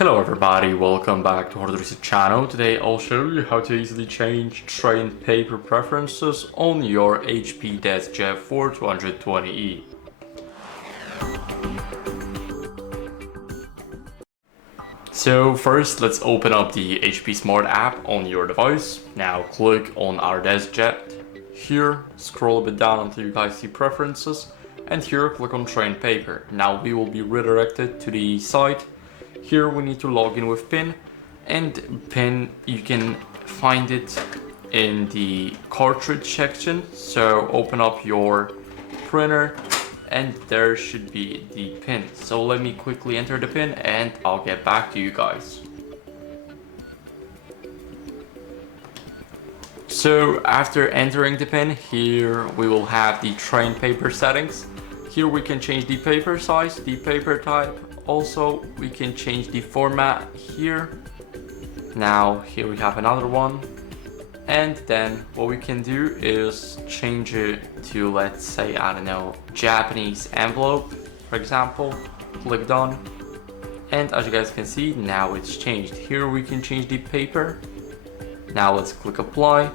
Hello everybody, welcome back to HardReset channel. Today I'll show you how to easily change tray and paper preferences on your HP DeskJet 4220e. So first let's open up the HP Smart app on your device. Now click on our DeskJet. Here scroll a bit down until you guys see preferences, and here click on tray and paper. Now we will be redirected to the site. Here we need to log in with PIN, and PIN you can find it in the cartridge section. So open up your printer and there should be the PIN. So let me quickly enter the PIN and I'll get back to you guys. So after entering the PIN, here we will have the tray and paper settings. Here we can change the paper size, the paper type. Also, we can change the format here. Now here we have another one. And then what we can do is change it to, let's say, I don't know, Japanese envelope, for example. Click done. And as you guys can see, now it's changed. Here we can change the paper. Now let's click apply.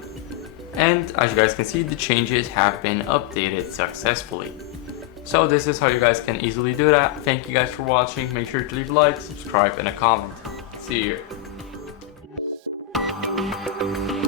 And as you guys can see, the changes have been updated successfully. So this is how you guys can easily do that. Thank you guys for watching. Make sure to leave a like, subscribe, and a comment. See you.